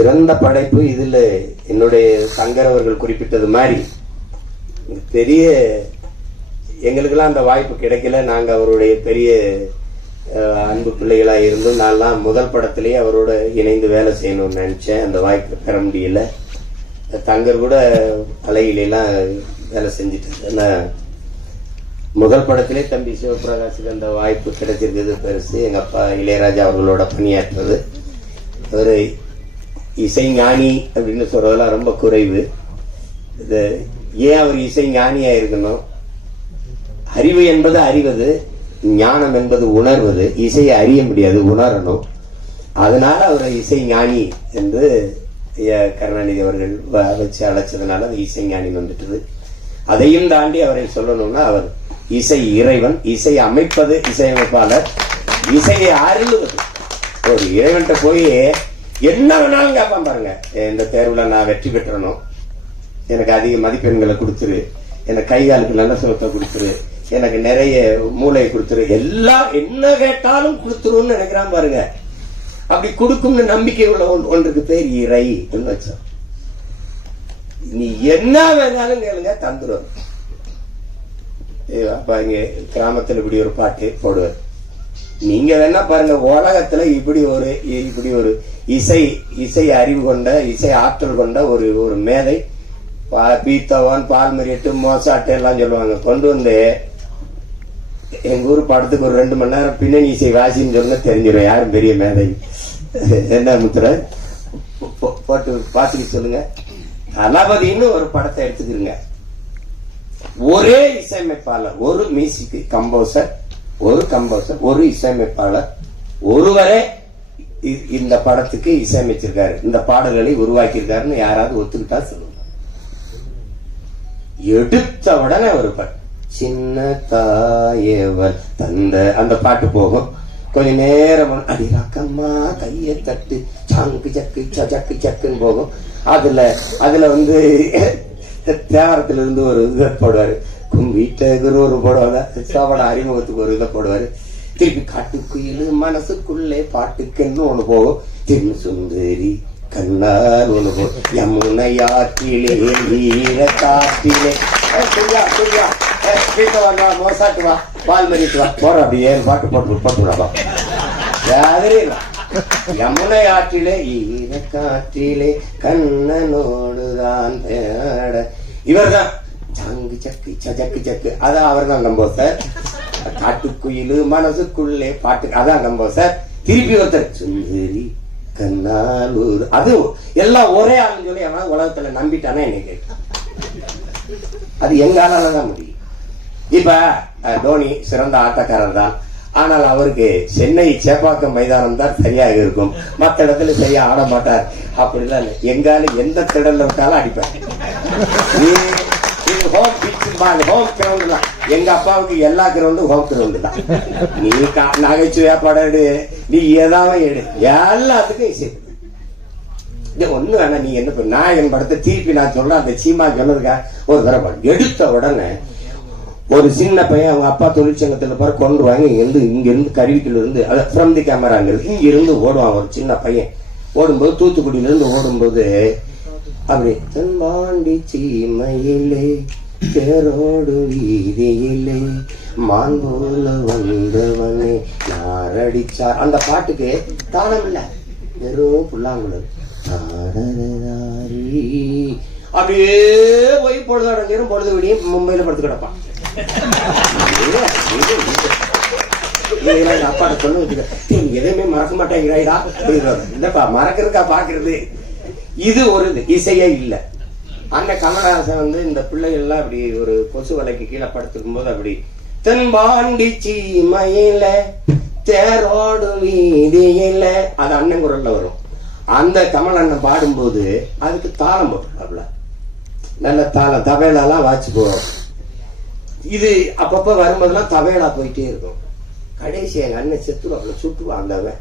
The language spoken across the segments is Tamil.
சிறந்த படைப்பு இதில் என்னுடைய சங்கர் அவர்கள் குறிப்பிட்டது மாதிரி. பெரிய எங்களுக்கெல்லாம் அந்த வாய்ப்பு கிடைக்கல. நாங்கள் அவருடைய பெரிய அன்பு பிள்ளைகளாக இருந்தும் நான்லாம் முதல் படத்திலேயே அவரோட இணைந்து வேலை செய்யணும்னு நினச்சேன். அந்த வாய்ப்பு பெற முடியல. தங்கர் கூட அலையிலாம் வேலை செஞ்சுட்டு நான் முதல் படத்திலே தம்பி சிவபிரகாஷுக்கு அந்த வாய்ப்பு கிடைச்சிருக்கிறது பெருசு. எங்கள் அப்பா இளையராஜா அவர்களோட பணியாற்றுறது. அவர் இசை ஞானி அப்படின்னு சொல்கிறதெல்லாம் ரொம்ப குறைவு. இது ஏன் அவர் இசைஞானியாக இருக்கணும்? அறிவு என்பது அறிவது ஞானம் என்பது உணர்வது. இசையை அறிய முடியாது உணரணும். அதனால அவரை இசை ஞானி என்று கருணாநிதி அவர்கள் வச்சு அழைச்சதுனால அது இசை ஞானி வந்துட்டது. அதையும் தாண்டி அவரை சொல்லணும்னா அவர் இசை இறைவன் இசை அமைப்பது இசையமைப்பாளர் இசையை அருளுவது. ஒரு இறைவன்கிட்ட போய் என்ன வேணாலும் கேட்பான் பாருங்க. இந்த தேர்வுல நான் வெற்றி பெற்றணும். எனக்கு அதிக மதிப்பெண்களை கொடுத்துரு. எனக்கு கை காலுக்கு நல்ல சுகத்தை கொடுத்துரு. எனக்கு நிறைய மூளையை கொடுத்துரு. எல்லாம் என்ன கேட்டாலும் கொடுத்துருன்னு நினைக்கிறான் பாருங்க. அப்படி கொடுக்கும்னு நம்பிக்கை உள்ள ஒன்றுக்கு பேர் இறை வச்சோம் நீ என்ன வேணாலும் கேளுங்க தந்துடும் அப்ப இங்க கிராமத்துல இப்படி ஒரு பாட்டு போடுவார். நீங்க வேணா பாருங்க உலகத்துல இப்படி ஒரு இப்படி ஒரு இசை இசை அறிவு கொண்ட இசை ஆற்றல் கொண்ட ஒரு ஒரு மேதை. பா- பீத்தவான் பால்மரியட்டு மோசாட்டு எல்லாம் சொல்லுவாங்க. கொண்டு வந்து எங்க ஊர் படத்துக்கு ஒரு ரெண்டு மணி நேரம் பின்னணி இசை வாசின்னு சொல்லுங்க தெரிஞ்சிடும் யாரும் பெரிய மேதை. என்ன முத்துற போட்டு பார்த்துக்க சொல்லுங்க. தளபதினு ஒரு படத்தை எடுத்துக்கிறங்க ஒரே இசையமைப்பாளர் ஒரு மியூசிக் கம்போசர் ஒரு கம்போசர் ஒரு இசையமைப்பாளர் ஒருவரே இந்த படத்துக்கு இசையமைச்சிருக்காரு. இந்த பாடல்களை உருவாக்கியிருக்காருன்னு யாராவது ஒத்துக்கிட்டா சொல்லுங்க. எடுத்த உடனே ஒரு பாட்டு. சின்ன தாயவர் தந்த அந்த பாட்டு போகும். கொஞ்ச நேரம் அடி ரக்கம்மா கையை தட்டு சாங்கு சக்கு ச- சக்கு சக்குன்னு போகும். அதுல அதுல வந்து தேவாரத்துல இருந்து ஒரு இதை போடுவாரு. கும்பிட்ட ஒரு போடுவாங்க. சாப்பாடு அறிமுகத்துக்கு ஒரு இதை போடுவாரு. திருப்பி காட்டுக்குயில் மனசுக்குள்ளே பாட்டுக்குன்னு ஒண்ணு போகும் திரும்பி சுந்தரி கண்ணார் ஒண்ணு போகும் யமுனை ஆற்றிலே வீர காற்றிலே. ஏய், குய்யா, வா, மோசாட்டு வா. பால் மறிட்டு வா. போற அப்படியே பாட்டு போட்டு போட்டு விடாப்பா யமுனை ஆற்றிலே ஈர காற்றிலே கண்ணனோடுதான் தேட. இவர்தான். சங்கு சக்கு சஜக்கு சக்கு அதான் அவர் தான் நம்போ சார். காட்டுக்குயிலு மனசுக்குள்ளே பாட்டு. அதான் நம்ம சார். திருப்பி ஒருத்தர் சுந்தரி கண்ணாலூர் அது எல்லாம் ஒரே ஆளுன்னு சொல்லி அவன் உலகத்துல நம்பிட்டானே என்னை கேட்டான் அது எங்கால தான் முடியும். இப்ப தோனி சிறந்த ஆட்டக்காரர் தான். ஆனால் அவருக்கு சென்னை சேப்பாக்கம் மைதானம் தான் சரியாக இருக்கும். மற்ற இடத்துல சரியா ஆட மாட்டார். அப்படிலாம் எங்காலும் எந்த திடல்ல விட்டாலும் அடிப்பார். ஹோம் இது பால் ஹோம் கிரவுண்ட் தான். எங்க அப்பாவுக்கு எல்லா கிரவுண்டும் ஹோம் கிரவுண்டு தான். நீ நகைச்சுவையா படம் எடு. நீ ஏதாவது எடு. எல்லாத்துக்கும் இசை. இது ஒண்ணு வேணா நீ என்ன பண்ண? என் படத்தை திருப்பி நான் சொல்றேன் அந்த சீமா சொன்னதுக்கா ஒரு தடவை எடுத்த உடனே ஒரு சின்ன பையன் அவங்க அப்பா தொழிற்சங்கத்துல பாரு கொண்டு வாங்க இங்க இருந்து இங்க இருந்து கருவிக்குள்ள இருந்து ஃப்ரம் தி கேமராங்கிறது இங்க இருந்து ஓடுவான் ஒரு சின்ன பையன். ஓடும்போது தூத்துக்குடியில இருந்து ஓடும்போது அப்படி மாண்டி சீமையிலே தேரோடு வீதியிலே மான் போல வந்தவனே யாரடிச்சார்? அந்த பாட்டுக்கு தாளம் இல்லை. வெறும் புல்லாங்குழல். அப்படியே போய் பொழுது அடங்கிரும் பொழுது விடியும் மும்பையில படுத்து கிடப்பான். அப்பாட்ட சொல்ல வச்சுக்க. எதையுமே மறக்க மாட்டேங்கிறாய்டா அப்படிங்கிறாரு. மறக்கிறதுக்கா பாக்குறது? இது ஒரு இசையே இல்லை. அந்த கமலஹாசன் வந்து இந்த பிள்ளைகள்லாம் அப்படி ஒரு கொசு வலைக்கு கீழே படுத்துக்கும் போது அப்படி தென்பாண்டி சீமையில தேரோடு வீதியில அது அண்ணன் குரல்ல வரும். அந்த கமல் அண்ணன் பாடும்போது அதுக்கு தாளம் போட்டுருக்காப்ல நல்ல தாளம் தவேலாலாம் வாச்சு போவோம் இது அப்பப்ப வரும்போதெல்லாம் தவேலா போயிட்டே இருக்கும். கடைசி எங்க அண்ணன் செத்துருவாப்ல சுட்டுவான் அந்தவன்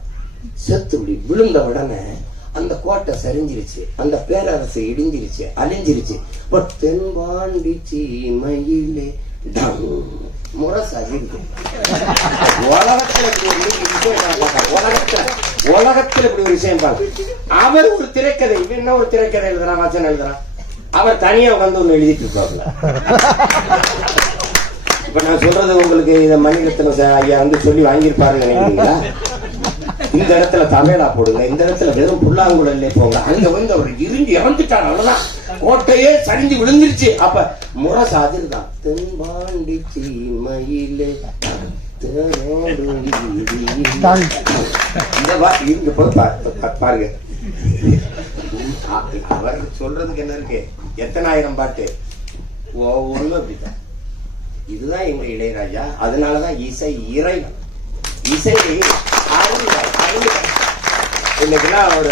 செத்து இப்படி விழுந்த உடனே அந்த கோட்டை சரிஞ்சிருச்சு அந்த பேரரசு இடிஞ்சிருச்சு அழிஞ்சிருச்சு. பட் தென்பாண்டி சீமையிலே டம் முரசு அதிர்ந்து உலகத்துல உலகத்துல உலகத்துல இப்படி ஒரு விஷயம் பாருங்க. அவர் ஒரு திரைக்கதை இவன் என்ன ஒரு திரைக்கதை எழுதுறான் வச்சனம் எழுதுறான்? அவர் தனியா உட்காந்து ஒண்ணு எழுதிட்டு இருப்பாப்ல இப்ப நான் சொல்றது உங்களுக்கு இந்த மணிரத்னம் ஐயா வந்து சொல்லி வாங்கியிருப்பாருங்க நினைக்கிறீங்களா? இந்த இடத்துல தமிழா போடுங்க இந்த இடத்துல வெறும் புல்லாங்குழல்லே போங்க. அங்க வந்து அவர் இருந்து இறந்துட்டார் அவ்வளவுதான். கோட்டையே சரிஞ்சு விழுந்துருச்சு. அப்ப முறை சாதிருதான் தென்பாண்டி சீமையிலே இங்க போய் பாருங்க. அவர் சொல்றதுக்கு என்ன இருக்கு? எத்தனாயிரம் பாட்டு? ஒவ்வொன்றும் அப்படித்தான். இதுதான் எங்க இளையராஜா. அதனாலதான் இசை இறைவன். இசை அறிவுகள், அறிவுகள். இன்னைக்கெல்லாம் ஒரு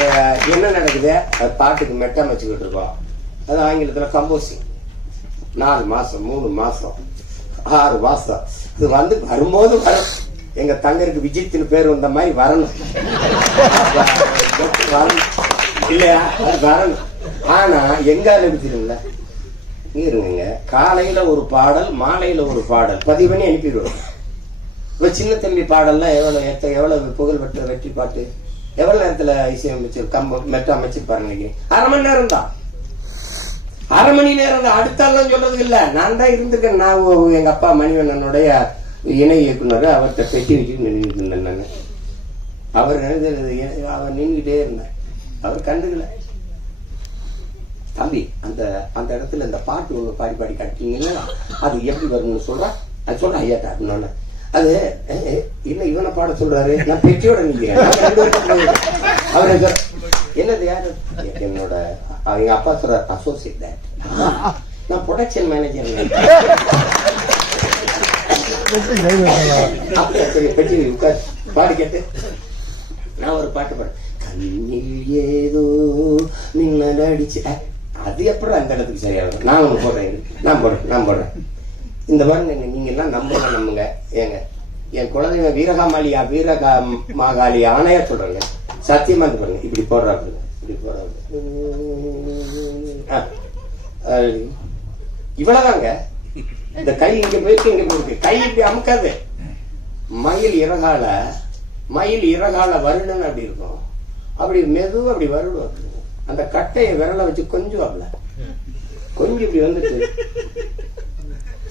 என்ன நடக்குது? அது பாட்டுக்கு மெட்டம் வச்சுக்கிட்டு இருக்கோம். அது ஆங்கிலத்தில் கம்போசிங் நாலு மாசம் மூணு மாசம் ஆறு மாசம். இது வந்து வரும்போது வரும். எங்க தங்கருக்கு விஜயத்தின் பேர் வந்த மாதிரி வரணும். வரணும். இல்லையா? அது வரணும். ஆனா எங்கால இருக்குதுங்கள இருங்க. காலையில ஒரு பாடல் மாலையில ஒரு பாடல். பதிவு பண்ணி அனுப்பிடுவோம். இப்போ சின்ன தம்பி பாடல்லாம் எவ்வளவு எத்த எவ்வளவு புகழ் பெற்ற வெற்றி பாட்டு? எவ்வளோ நேரத்தில் இசையமைச்சு கம்ப மெட்ட அமைச்சிருப்பாரு நினைக்கிறேன். அரை மணி நேரம் தான். அரை மணி நேரம் தான். அடுத்தாலாம் சொல்றது இல்லை. நான் தான் இருந்திருக்கேன். நான் எங்கள் அப்பா மணிவண்ணனுடைய இணை இயக்குனர். அவர்கிட்ட பெட்டி வச்சுட்டு நின்றுட்டு இருந்தேன் நான். அவர் நினைச்சது அவர் நின்றுகிட்டே இருந்தேன் அவர் கண்டுக்கல. தம்பி அந்த அந்த இடத்துல இந்த பாட்டு ஒன்று பாடி பாடி கட்டிங்கன்னா அது எப்படி வரும்னு சொல்கிறா அது சொல்கிறேன் ஐயாட்டா அப்படின்னு அது அஹ், இல்ல இவனை பாட சொல்றாரு? நான் பெற்றியோட நிற்கிறேன் நாங்க அவர் என்னது யாரு? என்னோட அவங்க அப்பா சொல்ற அசோசியேட் நான் ப்ரொடக்ஷன் மேனேஜர் அப்படியா? சரி பெட்டி உட்கார். பாடி கேட்டு. நான் ஒரு பாட்டு கண்ணில் ஏதோ மின்னல் அடிச்சு அது எப்படி அந்த இடத்துக்கு நான் ஒன்று போடுறேன். நான் போடுறேன். நான் போடுறேன். இந்த பாருங்க நீங்க- எல்லாம் நம்புங்க நம்புங்க. ஏங்க என் குழந்தைங்க வீரகாமாலியா வீரகா மாகாளி ஆணையா சொல்றாங்க. சத்தியமா இருந்து பாருங்க இப்படி போடுறாங்க இப்படி போடுறாங்க ஆ. இவ்வளவுதாங்க. இந்த கை இங்க போயிருக்கு இங்க போயிருக்கு. கை இப்படி அமுக்காது. மயில் இறகால மயில் இறகால வருடன்னு அப்படி இருக்கும். அப்படி மெதுவா அப்படி வருடும் அந்த கட்டையை விரலை வச்சு கொஞ்சம் அப்பல கொஞ்சம் இப்படி வந்துட்டு.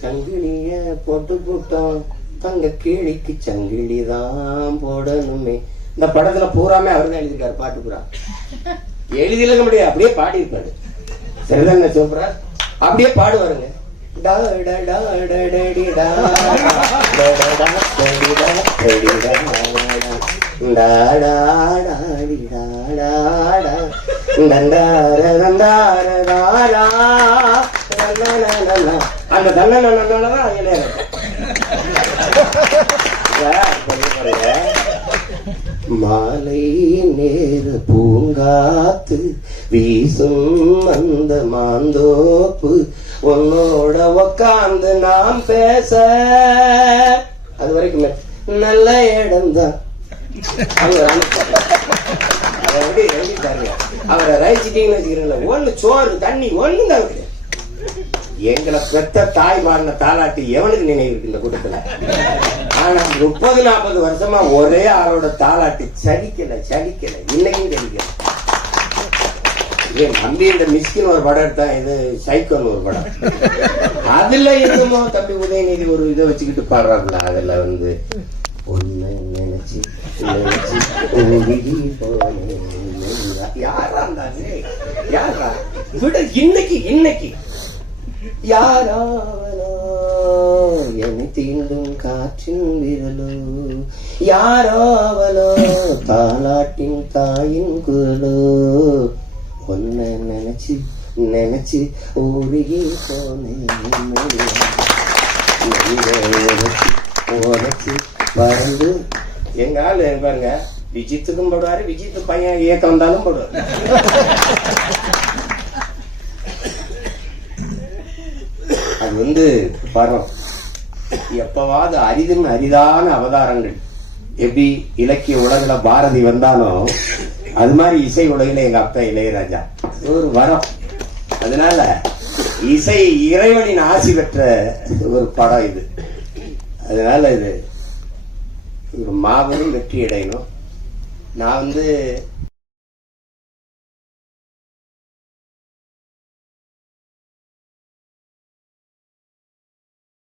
சங்கிலிய போட்டு போட்டோம் தங்க கேளிக்கு சங்கிலி தான் போடணுமே இந்த படத்துல பூராமே அவர் தான் எழுதியிருக்காரு பாட்டு பூரா எழுதியிருக்க முடியாது அப்படியே பாடி இருப்பாரு சரிதாங்க சூப்பரா அப்படியே பாடுவாருங்க டா டா டா டா டா டி டா. டா டா டா டடி டா டடி டா. டா டா டா டி டா டா டா. டண்டார டண்டார டா டா. டன்னனனனன. அந்த தன்னனனனன தான் இளையராஜா. இப்ப சொல்ல பாருங்க. மாலை நேர பூங்காத்து வீசும் அந்த மாந்தோப்பு. உன்னோட உக்காந்து நாம் பேச. அது வரைக்குமே நல்ல இடம்தான். அவர் அவர் எழுதிட்டாருங்க அவரை ரசிச்சிட்டீங்கன்னு வச்சுக்கிறீங்களா ஒண்ணு சோறு தண்ணி ஒண்ணு தான் இருக்கு எங்களை பெத்த தாய் மாறின தாலாட்டி எவனுக்கு நினைவு இருக்கு இந்த கூட்டத்துல? ஆனா முப்பது நாற்பது வருஷமா ஒரே ஆளோட தாலாட்டி சலிக்கல சலிக்கல. இன்னைக்கும் சலிக்கல தம்பி இந்த மிஸ்கின் ஒரு படம் எடுத்தா இது சைக்கோன்னு ஒரு படம். அதுல என்னமோ தம்பி உதயநிதி ஒரு இதை வச்சுக்கிட்டு பாடுறாருல அதுல வந்து நினைச்சு யாரா இருந்தாரு யாரா? விட இன்னைக்கு இன்னைக்கு. யாரா என்னை தீண்டும் காற்றின் விரலோ? யாராவலோ தாலாட்டின் தாயின் குரலோ? ஒன்ன நினைச்சு நினைச்சு ஓடுகி போனேன். உரைச்சு பறந்து எங்க ஆள் பாருங்க. விஜித்துக்கும் போடுவாரு விஜித்து பையன் இயக்கம் வந்தாலும் போடுவாரு. அது வந்து பரம் எப்பவாவது அரிதும் அரிதான அவதாரங்கள். எப்படி இலக்கிய உலகில் பாரதி வந்தாலும் அது மாதிரி இசை உலகில் எங்கள் அப்பா இளையராஜா. ஒரு வரம். அதனால இசை இறைவனின் ஆசி பெற்ற ஒரு படம் இது. அதனால இது. ஒரு மாபெரும் வெற்றி அடையணும். நான் வந்து